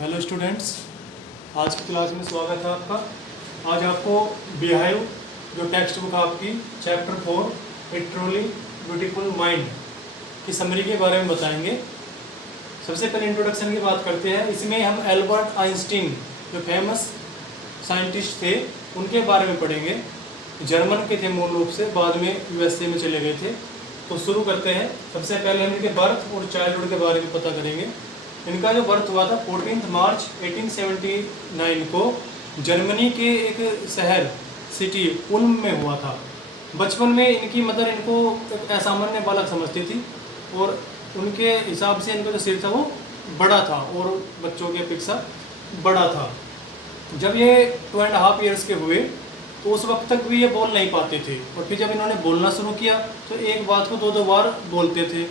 Hello students, आज की class में स्वागत है आपका। आज आपको बिहाइव जो टेक्स्ट बुक आपकी चैप्टर 4 ए ट्रूली ब्यूटीफुल माइंड की समरी के बारे में बताएंगे। सबसे पहले इंट्रोडक्शन की बात करते हैं। इसमें हम एल्बर्ट आइंस्टीन जो फेमस साइंटिस्ट थे उनके बारे में पढ़ेंगे। जर्मन के थे मूल रूप से, बाद में यूएसए में चले गए थे। तो शुरू करते हैं। सबसे पहले हम इनके बर्थ और चाइल्डहुड के बारे में पता करेंगे। इनका जो बर्थ हुआ था 14 मार्च 1879 को जर्मनी के एक शहर सिटी उल्म में हुआ था। बचपन में इनकी मदर इनको एक असामान्य बालक समझती थी और उनके हिसाब से इनका जो सिर था वो बड़ा था और बच्चों की अपेक्षा बड़ा था। जब ये 2.5 ईयर्स के हुए तो उस वक्त तक भी ये बोल नहीं पाते थे, और फिर जब इन्होंने बोलना शुरू किया तो एक बात को दो बार बोलते थे।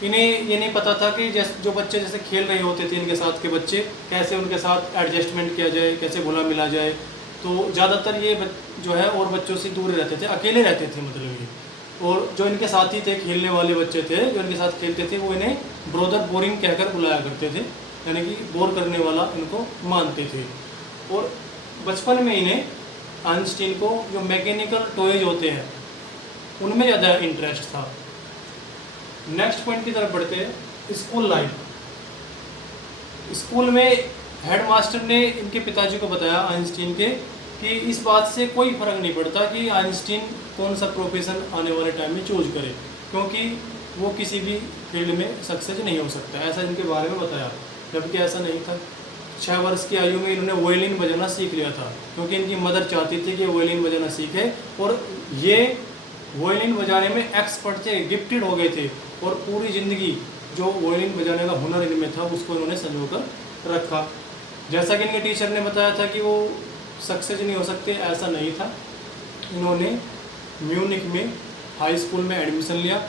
इन्हें ये नहीं पता था कि जो बच्चे जैसे खेल रहे होते थे इनके साथ के बच्चे, कैसे उनके साथ एडजस्टमेंट किया जाए, कैसे घुला मिला जाए। तो ज़्यादातर ये जो है और बच्चों से दूर रहते थे, अकेले रहते थे मतलब ये। और जो इनके साथी थे, खेलने वाले बच्चे थे जो इनके साथ खेलते थे, वो इन्हें ब्रदर बोरिंग कहकर बुलाया करते थे, यानी कि बोर करने वाला इनको मानते थे। और बचपन में इन्हें आइंस्टीन को जो मैकेनिकल टॉयज होते हैं उनमें ज़्यादा इंटरेस्ट था। नेक्स्ट पॉइंट की तरफ बढ़ते हैं। School life. स्कूल में हेडमास्टर ने इनके पिताजी को बताया आइंस्टीन के कि इस बात से कोई फर्क नहीं पड़ता कि आइंस्टीन कौन सा प्रोफेशन आने वाले टाइम में चूज करे, क्योंकि वो किसी भी फील्ड में सक्सेस नहीं हो सकता। ऐसा इनके बारे में बताया, जबकि ऐसा नहीं था। 6 वर्ष की आयु में इन्होंने वायलिन बजाना सीख लिया था, क्योंकि इनकी मदर चाहती थी कि वायलिन बजाना सीखे, और ये वायलिन बजाने में एक्सपर्ट थे, गिफ्टेड हो गए थे। और पूरी ज़िंदगी जो वायलिन बजाने का हुनर इनमें था उसको इन्होंने संजो कर रखा। जैसा कि इनके टीचर ने बताया था कि वो सक्सेस नहीं हो सकते, ऐसा नहीं था। इन्होंने म्यूनिक में हाई स्कूल में एडमिशन लिया।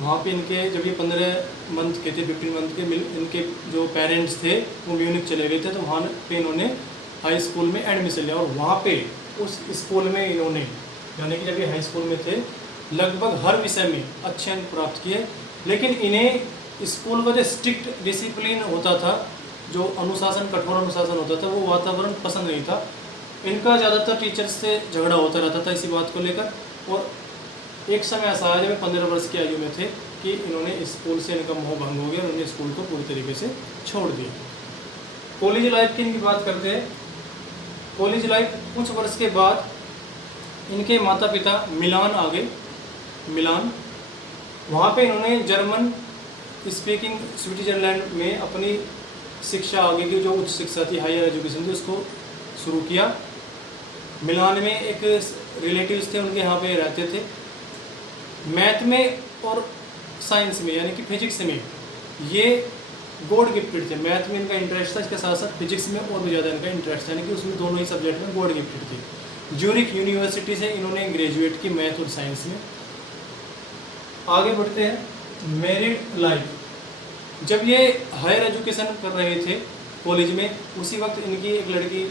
वहाँ पे इनके जब ये 15 मंथ के थे, 15 मंथ के, इनके जो पेरेंट्स थे वो म्यूनिक चले गए थे, तो वहाँ पे इन्होंने हाई स्कूल में एडमिशन लिया। और वहाँ पे उस स्कूल में इन्होंने, यानी कि जब ये हाई स्कूल में थे, लगभग हर विषय में अच्छे अंक प्राप्त किए। लेकिन इन्हें स्कूल का जो स्ट्रिक्ट डिसिप्लिन होता था, जो अनुशासन, कठोर अनुशासन होता था, वो वातावरण पसंद नहीं था। इनका ज़्यादातर टीचर्स से झगड़ा होता रहता था इसी बात को लेकर। और एक समय ऐसा आया जब 15 वर्ष की आयु में थे कि इन्होंने स्कूल से इनका मोह भंग हो गया और उन्होंने स्कूल को पूरी तरीके से छोड़ दिया। कॉलेज लाइफ की इनकी बात करते हैं। कॉलेज लाइफ कुछ वर्ष के बाद इनके माता पिता मिलान आ गए। मिलान, वहाँ पे इन्होंने जर्मन स्पीकिंग स्विट्जरलैंड में अपनी शिक्षा, आगे की जो उच्च शिक्षा थी, हायर एजुकेशन थी, उसको शुरू किया। मिलान में एक रिलेटिव्स थे उनके, यहाँ पे रहते थे। मैथ में और साइंस में, यानी कि फिजिक्स में ये गॉड गिफ्टेड थे। मैथ में इनका इंटरेस्ट था, इसके साथ साथ फिजिक्स में और भी ज़्यादा इनका इंटरेस्ट था, यानी कि उसमें दोनों ही सब्जेक्ट में गॉड गिफ्टेड थे। ज्यूरिख यूनिवर्सिटी से इन्होंने ग्रेजुएट की मैथ और साइंस में। आगे बढ़ते हैं। Married life. जब ये हायर एजुकेशन कर रहे थे कॉलेज में, उसी वक्त इनकी एक लड़की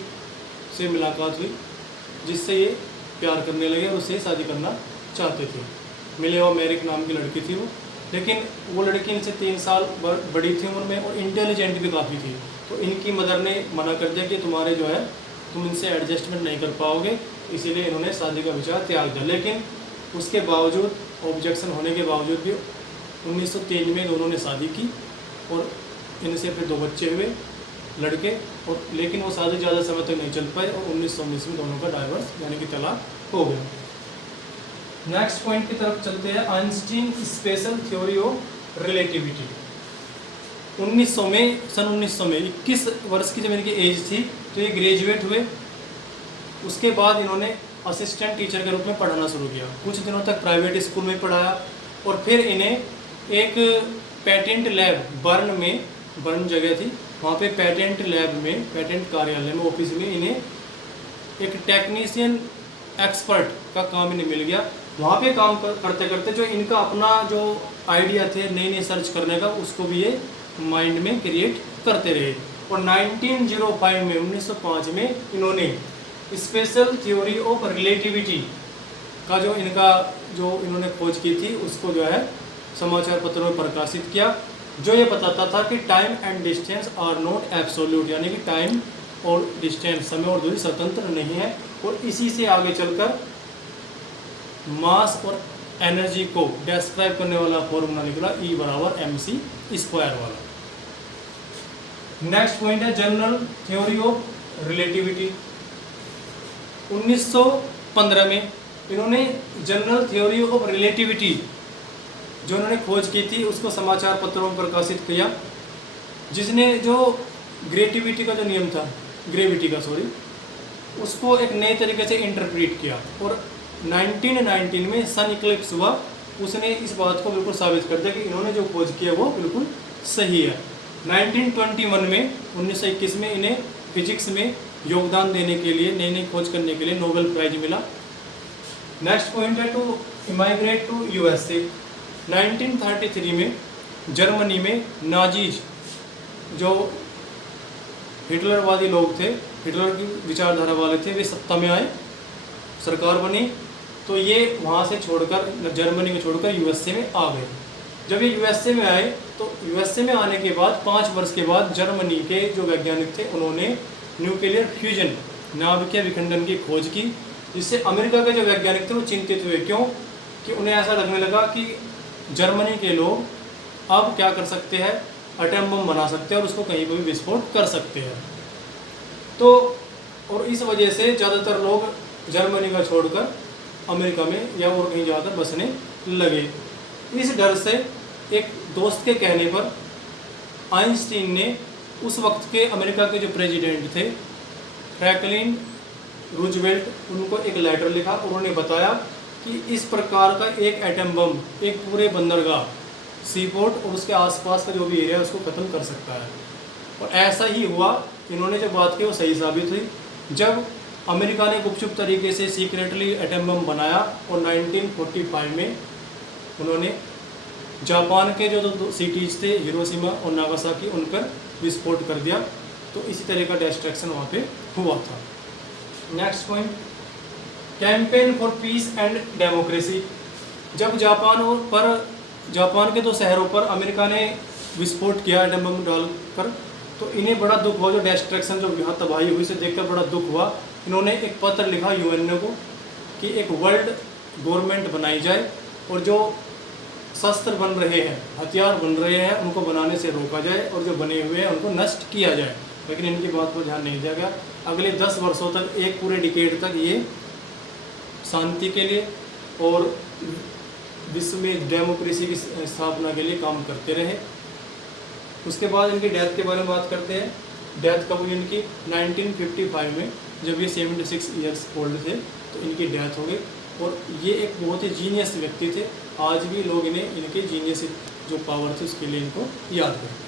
से मुलाकात हुई जिससे ये प्यार करने लगे और उससे शादी करना चाहते थे। मिलेवा मेरिक नाम की लड़की थी वो, लेकिन वो लड़की इनसे 3 साल बड़ी थी उम्र में और इंटेलिजेंट भी काफ़ी थी। तो इनकी मदर ने मना कर दिया कि तुम्हारे जो है तुम इनसे एडजस्टमेंट नहीं कर पाओगे, इसीलिए इन्होंने शादी का विचार त्याग दिया। लेकिन उसके बावजूद, ऑब्जेक्शन होने के बावजूद भी 1903 में दोनों ने शादी की और इनसे फिर 2 बच्चे हुए लड़के। और लेकिन वो शादी ज़्यादा समय तक नहीं चल पाए और 1919 में दोनों का डाइवर्स, यानी कि तलाक हो गया। नेक्स्ट पॉइंट की तरफ चलते हैं। Einstein special theory of relativity. 1900 में, सन 1900 में 21 वर्ष की जब इनकी एज थी तो ये ग्रेजुएट हुए। उसके बाद इन्होंने असिस्टेंट टीचर के रूप में पढ़ाना शुरू किया। कुछ दिनों तक प्राइवेट स्कूल में पढ़ाया और फिर इन्हें एक पेटेंट लैब, बर्न जगह थी, वहाँ पे पेटेंट लैब में, पेटेंट कार्यालय में, ऑफिस में इन्हें एक टेक्नीशियन एक्सपर्ट का काम इन्हें मिल गया। वहाँ पे काम करते करते जो इनका अपना जो आइडिया थे नई नई सर्च करने का, उसको भी ये माइंड में क्रिएट करते रहे। और 1905 में, 1905 में इन्होंने स्पेशल थ्योरी ऑफ रिलेटिविटी का जो इन्होंने खोज की थी उसको जो है समाचार पत्रों में प्रकाशित किया। जो ये बताता था कि time and distance are not absolute, यानी कि टाइम और डिस्टेंस, समय और दूरी स्वतंत्र नहीं है। और इसी से आगे चलकर मास और एनर्जी को डिस्क्राइब करने वाला फॉर्मूला निकला E बराबर mc स्क्वायर वाला। नेक्स्ट पॉइंट है जनरल थ्योरी ऑफ रिलेटिविटी। 1915 में इन्होंने जनरल थ्योरी ऑफ रिलेटिविटी जो इन्होंने खोज की थी उसको समाचार पत्रों में प्रकाशित किया, जिसने जो ग्रेविटी का जो नियम था, उसको एक नए तरीके से इंटरप्रेट किया। और 1919 में सन इक्लिप्स हुआ, उसने इस बात को बिल्कुल साबित कर दिया कि इन्होंने जो खोज किया वो बिल्कुल सही है। 1921 में इन्हें फिजिक्स में योगदान देने के लिए, नई नई खोज करने के लिए नोबेल प्राइज मिला। नेक्स्ट पॉइंट है टू इमाइग्रेट टू USA। 1933 में जर्मनी में नाजीज जो हिटलरवादी लोग थे, हिटलर की विचारधारा वाले थे, वे सत्ता में आए, सरकार बनी, तो ये वहाँ से छोड़कर, जर्मनी को छोड़कर USA में आ गए। जब ये USA में आए तो USA में आने के बाद 5 वर्ष के बाद जर्मनी के जो वैज्ञानिक थे उन्होंने न्यूक्लियर फ्यूजन, नाभिकीय विखंडन की खोज की, जिससे अमेरिका के जो वैज्ञानिक थे वो चिंतित हुए। क्यों? कि उन्हें ऐसा लगने लगा कि जर्मनी के लोग अब क्या कर सकते हैं, एटम बम बना सकते हैं और उसको कहीं पर भी विस्फोट कर सकते हैं। तो और इस वजह से ज़्यादातर लोग जर्मनी का छोड़कर अमेरिका में या और कहीं ज़्यादा बसने लगे। इस डर से एक दोस्त के कहने पर आइंस्टीन ने उस वक्त के अमेरिका के जो प्रेसिडेंट थे फ्रैंकलिन रूजवेल्ट, उनको एक लेटर लिखा। उन्होंने बताया कि इस प्रकार का एक एटम बम एक पूरे बंदरगाह, सीपोर्ट और उसके आसपास का जो भी एरिया है उसको ख़त्म कर सकता है। और ऐसा ही हुआ। इन्होंने जो बात की वो सही साबित हुई। जब अमेरिका ने गुपचुप तरीके से सीक्रेटली एटम बम बनाया और 1945 में उन्होंने जापान के जो 2 सिटीज़ थे, हिरोशिमा और नागासाकी, उन पर विस्फोट कर दिया। तो इसी तरह का डिस्ट्रैक्शन वहाँ पे हुआ था। Next point, campaign for piece and democracy. जब जापान के 2 शहरों पर अमेरिका ने विस्फोट किया एटम बम डालकर, तो इन्हें बड़ा दुख हुआ। जो डिस्ट्रैक्शन, जो यहाँ तबाही हुई, से देखकर बड़ा दुख हुआ। इन्होंने एक पत्र लिखा UN को कि एक वर्ल्ड गवर्नमेंट बनाई जाए और जो शस्त्र बन रहे हैं, हथियार बन रहे हैं, उनको बनाने से रोका जाए और जो बने हुए हैं उनको नष्ट किया जाए। लेकिन इनकी बात पर ध्यान नहीं दिया गया। अगले 10 वर्षों तक, एक पूरे डिकेड तक ये शांति के लिए और विश्व में डेमोक्रेसी की स्थापना के लिए काम करते रहे। उसके बाद इनकी डेथ के बारे में बात करते हैं। डेथ कब हुई इनकी? 1955 में, जब ये 76 ईयर्स ओल्ड थे तो इनकी डेथ हो गई। और ये एक बहुत ही जीनियस व्यक्ति थे। आज भी लोग इन्हें इनके जीनियस जो पावर थी उसके लिए इनको याद करते हैं।